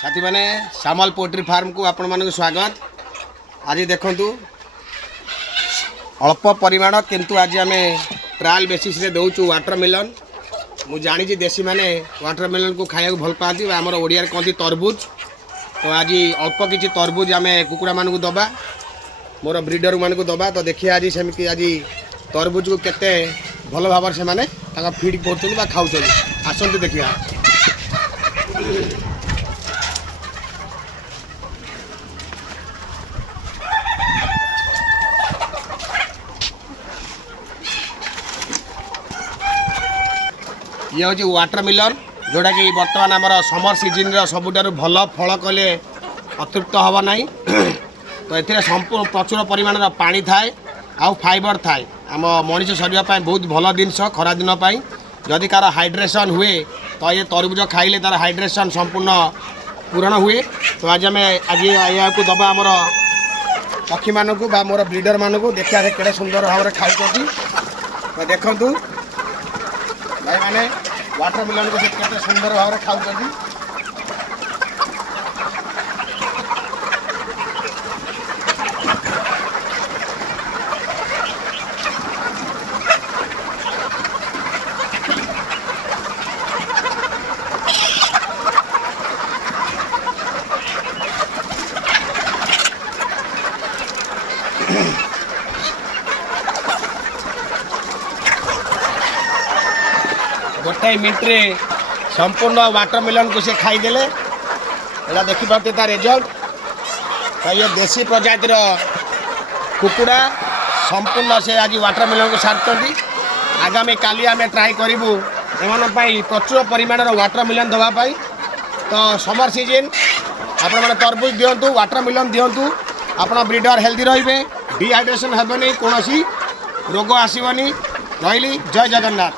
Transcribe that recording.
साथी मैंने सामल poultry farm को आपण मानक स्वागत। आज देखु अल्प परिमाण किंतु आज आम ट्रायल बेसिस रे दौचु वाटरमेलन। मु जानी देशी माने वाटरमेलन को खाया भल पाती आमर ओडिया कहती तरबुज। तो आज अल्प किसी तरबुज आम कुकुड़ा मानक दबा मोर ब्रीडर मान को दबा। तो देखिए आज सेमती आज तरबुज को केते भल भाव से माने फीड कर खाऊ आसतु देखिए। ये हूँ वाटरमेलन जोटा कि बर्तमान आमर समर सीजन सबुठार भल फल कले अतृप्त हवा ना। तो ये संपूर्ण प्रचुर परिमाण पानी थाए आउ फाइबर थाए आम मनीष शरीर पर बहुत भल जिनस खरा दिन जदि कार हाइड्रेशन हुए तो ये तरबुज खाइले तार हाइड्रेशन संपूर्ण पूरण हुए। तो आज आम आज या दबा आमर पक्षी मानक मोर ब्रीडर मानक देखा केड़े सुंदर भाव में खाऊ। तो देखु भाई मैंने वाटरमेलन को केते सुंदर भाव में खाऊ। गोटाए मिनट्रे संपूर्ण वाटरमेलन को से खाईदे एला देखिपे तार रिजल्ट। तो ये देशी प्रजातिर कुकुड़ा संपूर्ण से आज वाटरमेलन को सारी आगामी काली आम ट्राए करूँ एम प्रचुर परिमाण वाटरमेलन दवापाई। तो समर सीजन आपण तरबुज दिंतु वाटरमेलन दिंतु आपण ब्रीडर हेल्दी रे डिहाइड्रेशन हेनी कौन रोग आसबनी। रही जय जगन्नाथ।